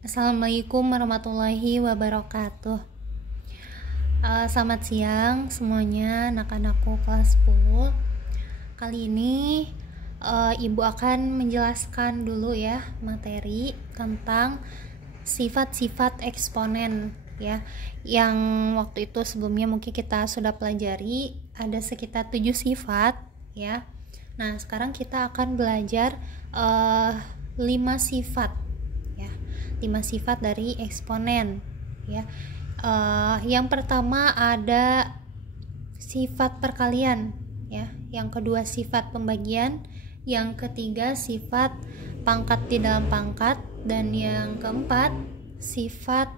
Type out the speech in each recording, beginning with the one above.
Assalamualaikum warahmatullahi wabarakatuh. Selamat siang semuanya anak-anakku kelas 10. Kali ini Ibu akan menjelaskan dulu ya materi tentang sifat-sifat eksponen ya. Yang waktu itu sebelumnya mungkin kita sudah pelajari, ada sekitar 7 sifat ya. Nah, sekarang kita akan belajar 5 sifat ya. 5 sifat dari eksponen ya. Yang pertama ada sifat perkalian ya, yang kedua sifat pembagian, yang ketiga sifat pangkat di dalam pangkat, dan yang keempat sifat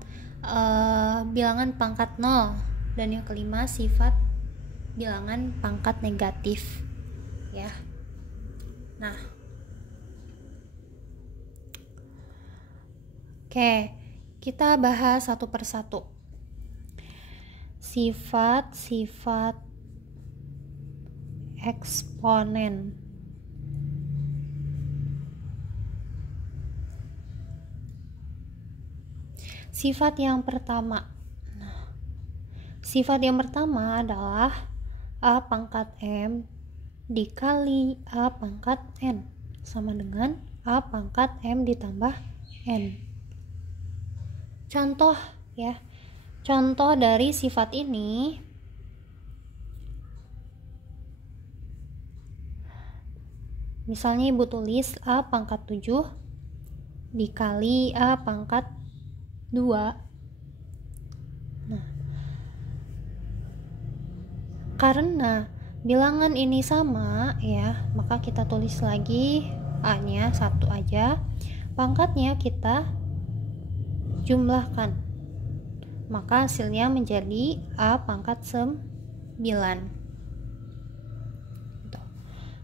bilangan pangkat 0, dan yang kelima sifat bilangan pangkat negatif ya. Nah, oke, kita bahas satu persatu. Sifat-sifat eksponen. Sifat yang pertama. Sifat yang pertama adalah A pangkat M dikali A pangkat N sama dengan A pangkat M ditambah N. Contoh ya. Contoh dari sifat ini misalnya Ibu tulis A pangkat 7 dikali A pangkat 2. Nah, karena bilangan ini sama ya, maka kita tulis lagi A-nya 1 aja, pangkatnya kita jumlahkan, maka hasilnya menjadi A pangkat 9.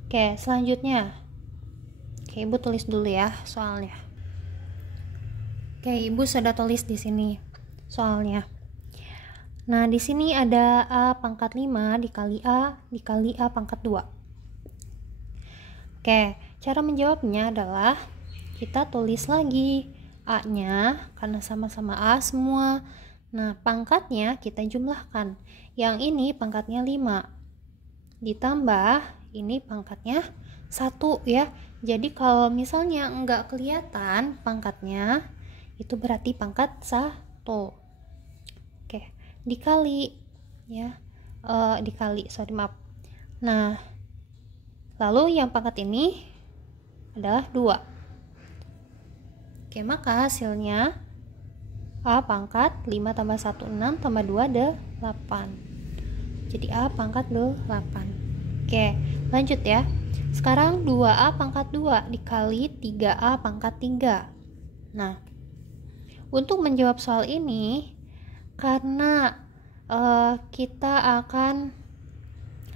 Oke, selanjutnya. Oke, Ibu tulis dulu ya soalnya. Oke, Ibu sudah tulis di sini soalnya. Nah, di sini ada A pangkat 5 dikali A pangkat 2. Oke, cara menjawabnya adalah kita tulis lagi A-nya karena sama-sama A semua. Nah, pangkatnya kita jumlahkan. Yang ini pangkatnya 5 ditambah ini pangkatnya 1 ya. Jadi kalau misalnya enggak kelihatan pangkatnya, itu berarti pangkat 1. Oke, dikali ya. Maaf. Nah, lalu yang pangkat ini adalah 2. Oke, maka hasilnya A pangkat 5 tambah 1 6 tambah 2 8. Jadi A pangkat 8. Oke, lanjut ya. Sekarang 2A pangkat 2 dikali 3A pangkat 3. Nah, untuk menjawab soal ini, karena kita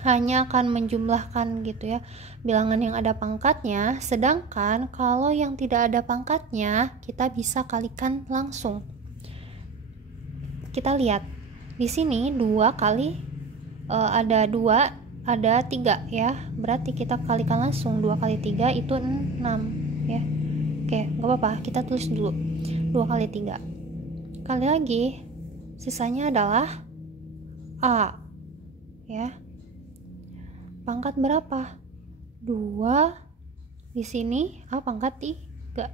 hanya akan menjumlahkan gitu ya bilangan yang ada pangkatnya, sedangkan kalau yang tidak ada pangkatnya kita bisa kalikan langsung. Kita lihat di sini 2 kali ada 2 ada 3 ya, berarti kita kalikan langsung. 2 kali 3 itu 6 ya. Oke, gak apa-apa, kita tulis dulu 2 kali 3 kali lagi, sisanya adalah A ya. Pangkat berapa? 2. Di sini A pangkat 3.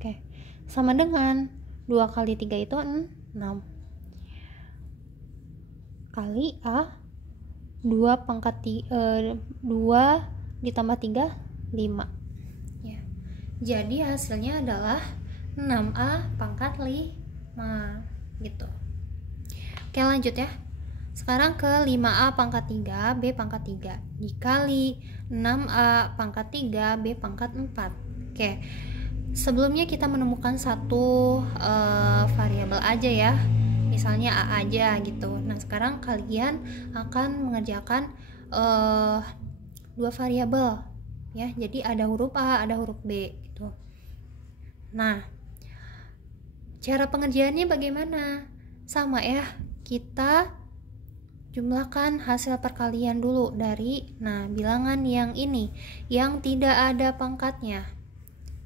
Oke, sama dengan 2 kali 3 itu 6 kali A 2 pangkat 2 ditambah 3 5 ya. Jadi hasilnya adalah 6A pangkat 5 gitu. Oke, lanjut ya. Sekarang ke 5A pangkat 3 B pangkat 3 dikali 6A pangkat 3 B pangkat 4. Oke, sebelumnya kita menemukan satu variabel aja ya, misalnya A aja gitu. Nah, sekarang kalian akan mengerjakan 2 variabel ya. Jadi ada huruf A, ada huruf B gitu. Nah, cara pengerjaannya bagaimana? Sama ya, kita jumlahkan hasil perkalian dulu dari bilangan yang ini yang tidak ada pangkatnya.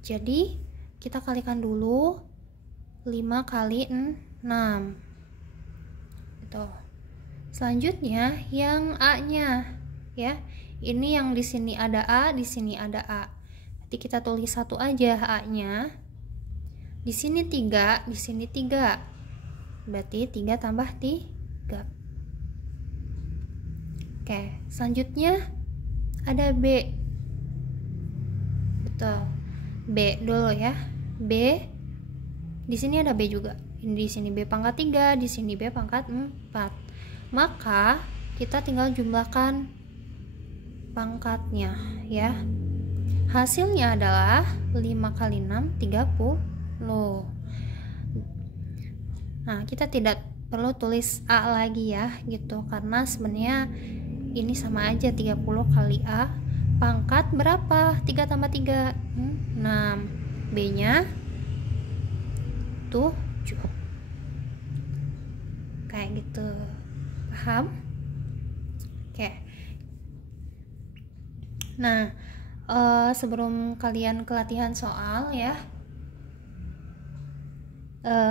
Jadi kita kalikan dulu 5 kali 6 gitu. Selanjutnya yang A-nya ya. Ini yang di sini ada A, di sini ada A. Nanti kita tulis satu aja A-nya. Di sini 3, di sini 3. Berarti 3 tambah 3. Oke, selanjutnya ada B. Betul. B dulu ya. B. Di sini ada B juga. Di sini B pangkat 3, di sini B pangkat 4. Maka kita tinggal jumlahkan pangkatnya ya. Hasilnya adalah 5 kali 6 30. Nah, kita tidak perlu tulis A lagi ya gitu, karena sebenarnya ini sama aja 30 kali A. Pangkat berapa? 3 tambah 3 6. B nya 7. Kayak gitu. Paham? Oke. Nah, sebelum kalian ke latihan soal ya,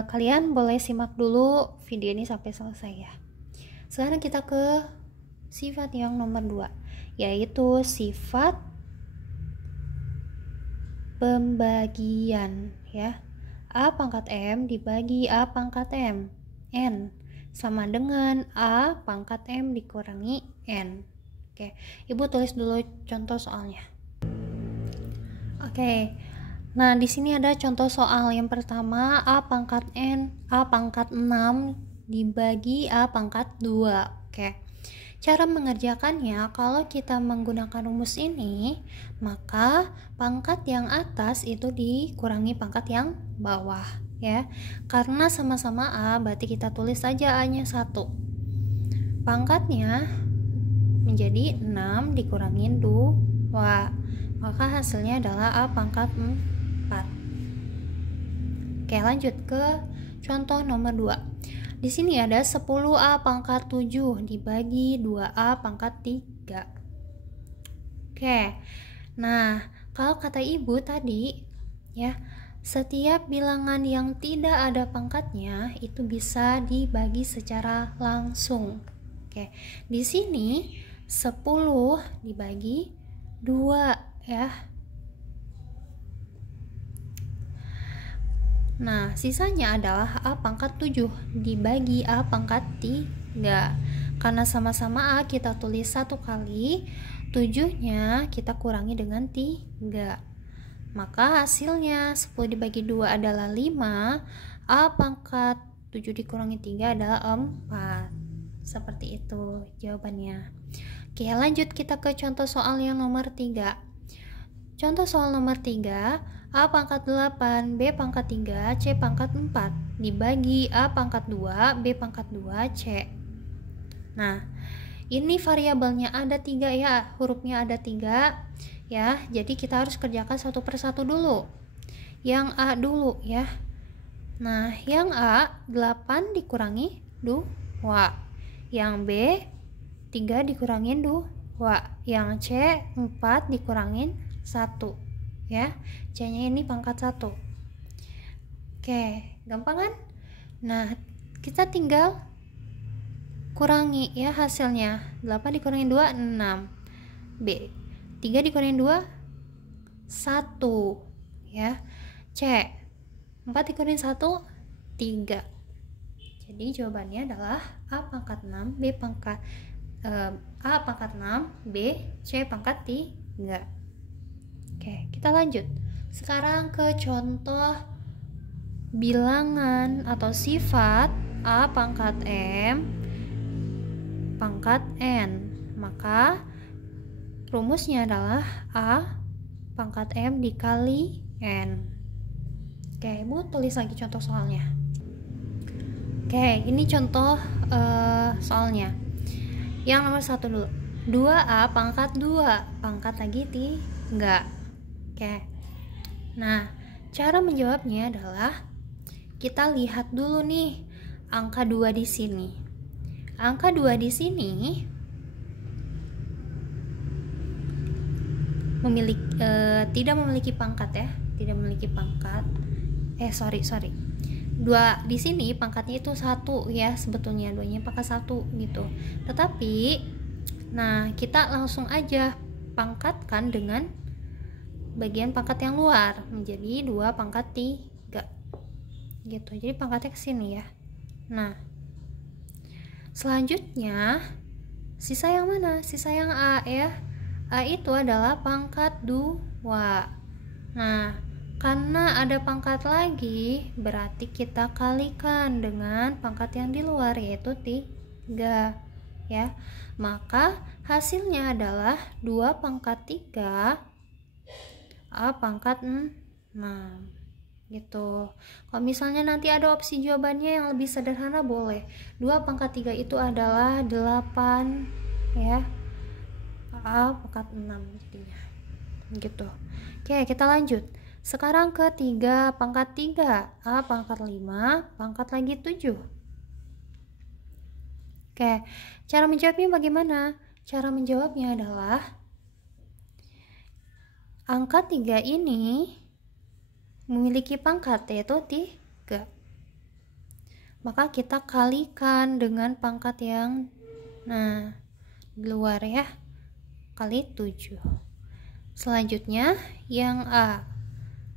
kalian boleh simak dulu video ini sampai selesai ya. Sekarang kita ke sifat yang nomor 2, yaitu sifat pembagian ya. A pangkat M dibagi A pangkat M N sama dengan A pangkat M dikurangi N. Oke, Ibu tulis dulu contoh soalnya. Oke. Nah, di sini ada contoh soal yang pertama, A pangkat N, A pangkat 6 dibagi A pangkat 2. Oke. Cara mengerjakannya, kalau kita menggunakan rumus ini, maka pangkat yang atas itu dikurangi pangkat yang bawah ya. Karena sama-sama A, berarti kita tulis saja A-nya 1. Pangkatnya menjadi 6 dikurangin 2, maka hasilnya adalah A pangkat 4. Oke, lanjut ke contoh nomor 2. Di sini ada 10A pangkat 7 dibagi 2A pangkat 3. Oke. Nah, kalau kata Ibu tadi ya, setiap bilangan yang tidak ada pangkatnya itu bisa dibagi secara langsung. Oke. Di sini 10 dibagi 2 ya. Nah, sisanya adalah A pangkat 7 dibagi A pangkat 3. Karena sama-sama A, kita tulis 1 kali, 7-nya kita kurangi dengan 3. Maka hasilnya 10 dibagi 2 adalah 5, A pangkat 7 dikurangi 3 adalah 4. Seperti itu jawabannya. Oke, lanjut kita ke contoh soal yang nomor 3. Contoh soal nomor 3, A pangkat 8, B pangkat 3, C pangkat 4 dibagi A pangkat 2, B pangkat 2, C. Nah, ini variabelnya ada 3 ya, hurufnya ada 3 ya. Jadi kita harus kerjakan satu persatu dulu. Yang A dulu ya. Nah, yang A 8 dikurangi 2. Yang B 3 dikurangin 2. Yang C 4 dikurangin 1 ya. C nya ini pangkat 1. Oke, gampang kan? Nah, kita tinggal kurangi ya hasilnya. 8 dikurangin 2 6. B 3 dikurangin 2 1 ya. C 4 dikurangin 1 3. Jadi jawabannya adalah A pangkat 6, B pangkat A pangkat 6, B, C pangkat 3. Oke, kita lanjut. Sekarang ke contoh bilangan atau sifat A pangkat M pangkat N. Maka rumusnya adalah A pangkat M dikali N. Oke, Ibu tulis lagi contoh soalnya. Oke, ini contoh soalnya. Yang nomor 1 dulu. 2A pangkat 2 pangkat lagi 3. Oke. Nah, cara menjawabnya adalah kita lihat dulu nih angka 2 di sini. Angka 2 di sini tidak memiliki pangkat ya. tidak memiliki pangkat. Sorry. 2 di sini pangkatnya itu 1 ya, sebetulnya 2-nya pangkat 1 gitu. Tetapi nah, kita langsung aja pangkatkan dengan bagian pangkat yang luar menjadi 2 pangkat 3 gitu. Jadi pangkatnya ke sini ya. Nah, selanjutnya sisa yang mana? Sisa yang A ya. A itu adalah pangkat 2. Nah, karena ada pangkat lagi, berarti kita kalikan dengan pangkat yang di luar, yaitu 3 ya. Maka hasilnya adalah 2 pangkat 3 A pangkat 6 gitu. Kalau misalnya nanti ada opsi jawabannya yang lebih sederhana, boleh 2 pangkat 3 itu adalah 8 ya, A pangkat 6 jadinya gitu. Oke, kita lanjut. Sekarang ke 3 pangkat 3 A pangkat 5 pangkat lagi 7. Oke, cara menjawabnya bagaimana? Cara menjawabnya adalah angka 3 ini memiliki pangkat yaitu 3. Maka kita kalikan dengan pangkat yang di luar ya, kali 7. Selanjutnya yang A.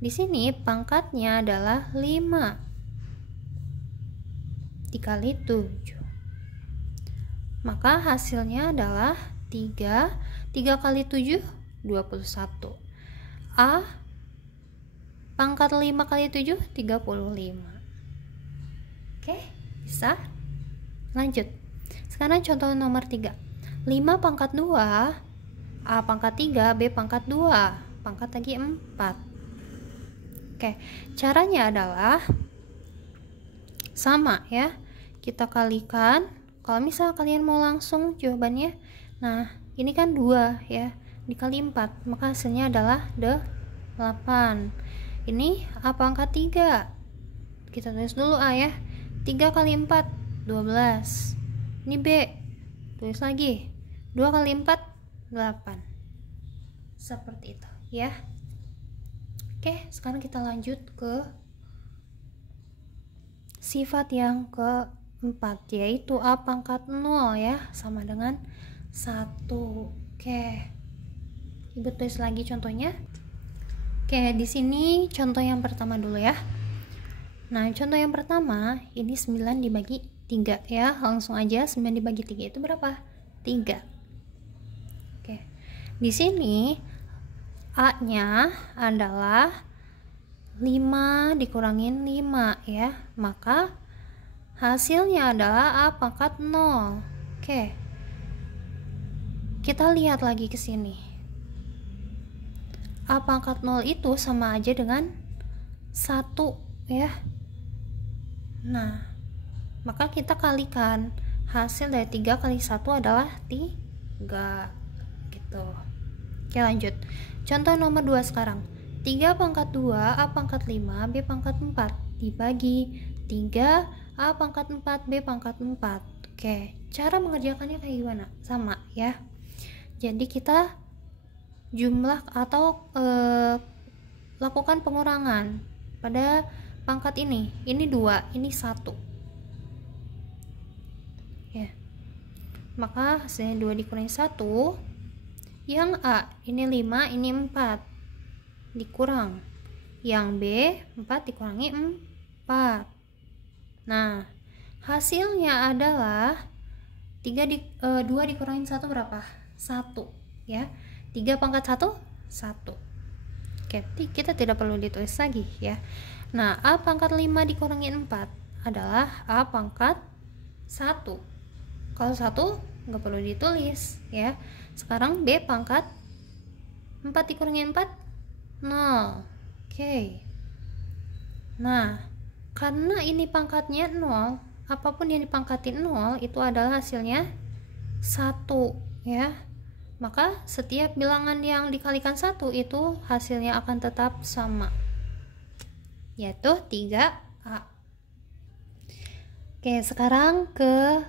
Di sini pangkatnya adalah 5 dikali 7. Maka hasilnya adalah 3 kali 7 21. A pangkat 5 kali 7 35. Oke, bisa. Lanjut. Sekarang contoh nomor 3. 5 pangkat 2 A pangkat 3 B pangkat 2 pangkat lagi 4. Oke, caranya adalah sama ya. Kita kalikan. Kalau misal kalian mau langsung jawabannya, nah ini kan 2 ya, dikali 4, maka hasilnya adalah 8. Ini A pangkat 3. Kita tulis dulu A ya. 3 kali 4 12. Ini B. Tulis lagi. 2 kali 4 8. Seperti itu ya. Oke, sekarang kita lanjut ke sifat yang keempat, yaitu A pangkat 0 ya, sama dengan 1. Oke. Ibu tulis lagi contohnya. Oke, di sini contoh yang pertama dulu ya. Nah, contoh yang pertama, ini 9 dibagi 3 ya. Langsung aja 9 dibagi 3 itu berapa? 3. Oke. Di sini A-nya adalah 5 dikurangin 5 ya. Maka hasilnya adalah A pangkat 0. Oke. Kita lihat lagi ke sini. A pangkat 0 itu sama aja dengan 1 ya. Nah, maka kita kalikan. Hasil dari 3 kali 1 adalah 3 gitu. Oke, lanjut. Contoh nomor 2 sekarang. 3 pangkat 2 A pangkat 5 B pangkat 4 dibagi 3 A pangkat 4 B pangkat 4. Oke, cara mengerjakannya kayak gimana? Sama ya. Jadi kita jumlah atau lakukan pengurangan pada pangkat ini. Ini 2, ini 1 ya. Maka hasilnya 2 dikurangi 1. Yang A ini 5, ini 4 dikurang. Yang B 4 dikurangi 4. Nah, hasilnya adalah 2 dikurangi 1 berapa? 1 ya. 3 pangkat 1 1. Oke, kita tidak perlu ditulis lagi ya. Nah, A pangkat 5 dikurangi 4 adalah A pangkat 1. Kalau 1 nggak perlu ditulis ya. Sekarang B pangkat 4 dikurangi 4 0. Oke. Nah, karena ini pangkatnya 0, apapun yang dipangkatin 0 itu adalah hasilnya 1 ya. Maka setiap bilangan yang dikalikan 1 itu hasilnya akan tetap sama, yaitu 3A. Oke, sekarang ke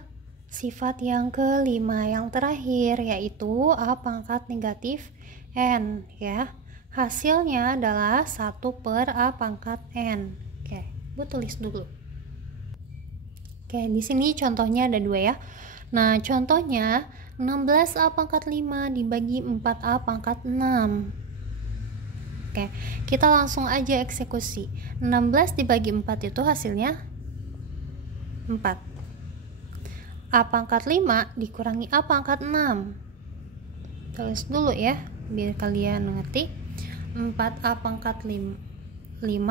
sifat yang kelima, yang terakhir, yaitu A pangkat negatif N ya. Hasilnya adalah 1 per A pangkat N. Oke, Bu tulis dulu. Oke, di sini contohnya ada 2 ya. Nah, contohnya 16A pangkat 5 dibagi 4A pangkat 6. Oke, kita langsung aja eksekusi. 16 dibagi 4 itu hasilnya 4. A pangkat 5 dikurangi A pangkat 6. Tulis dulu ya, biar kalian ngerti. 4A pangkat 5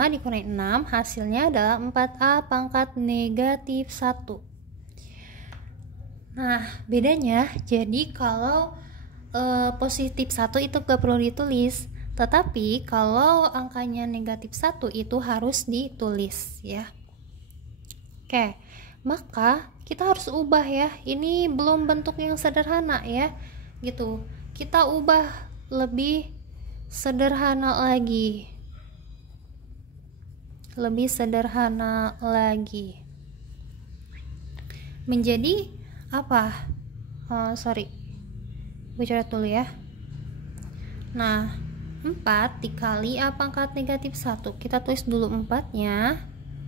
dikurangi 6, hasilnya adalah 4A pangkat negatif 1. Nah, bedanya, jadi kalau positif 1 itu gak perlu ditulis, tetapi kalau angkanya negatif 1 itu harus ditulis ya. Oke, maka kita harus ubah ya, ini belum bentuk yang sederhana ya, gitu. Kita ubah lebih sederhana lagi, menjadi apa? Bicara dulu ya. Nah, 4 dikali A pangkat negatif 1, kita tulis dulu 4 nya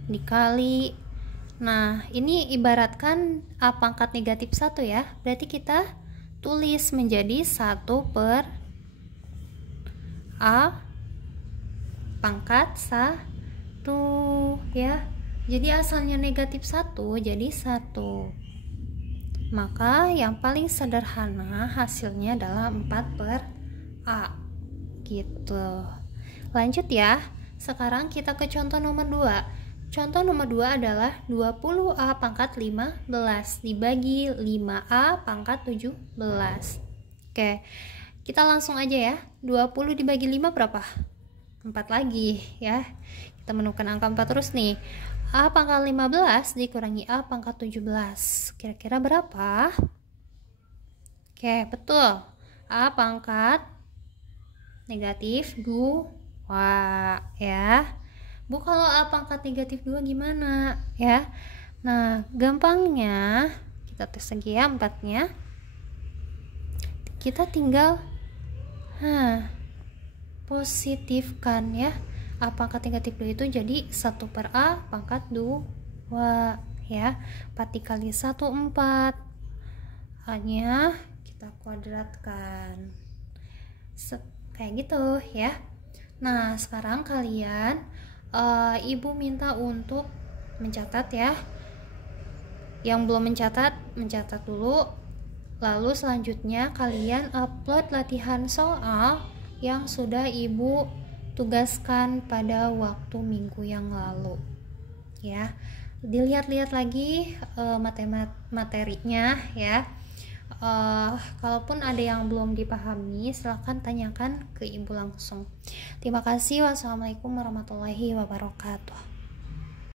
dikali. Nah, ini ibaratkan A pangkat negatif 1 ya, berarti kita tulis menjadi 1 per A pangkat 1 ya. Jadi asalnya negatif 1 jadi 1. Maka yang paling sederhana hasilnya adalah 4 per A gitu. Lanjut ya. Sekarang kita ke contoh nomor 2. Contoh nomor 2 adalah 20A pangkat 15 dibagi 5A pangkat 17. Oke, kita langsung aja ya. 20 dibagi 5 berapa? 4 lagi ya. Kita menemukan angka 4 terus nih. A pangkat 15 dikurangi A pangkat 17. Kira-kira berapa? Oke, betul. A pangkat negatif 2 ya. Bu, kalau A pangkat negatif 2 gimana ya? Nah, gampangnya kita tes lagi ya 4 nya. Kita tinggal positifkan ya. A pangkat negatif 2 itu jadi 1 per A pangkat 2 ya. 4 dikali 1 4. A nya kita kuadratkan kayak gitu ya. Nah, sekarang kalian ibu minta untuk mencatat ya. Yang belum mencatat dulu. Lalu selanjutnya kalian upload latihan soal yang sudah ibu tugaskan pada waktu minggu yang lalu ya. Dilihat-lihat lagi materinya ya. Kalaupun ada yang belum dipahami, silahkan tanyakan ke ibu langsung. Terima kasih. Wassalamualaikum warahmatullahi wabarakatuh.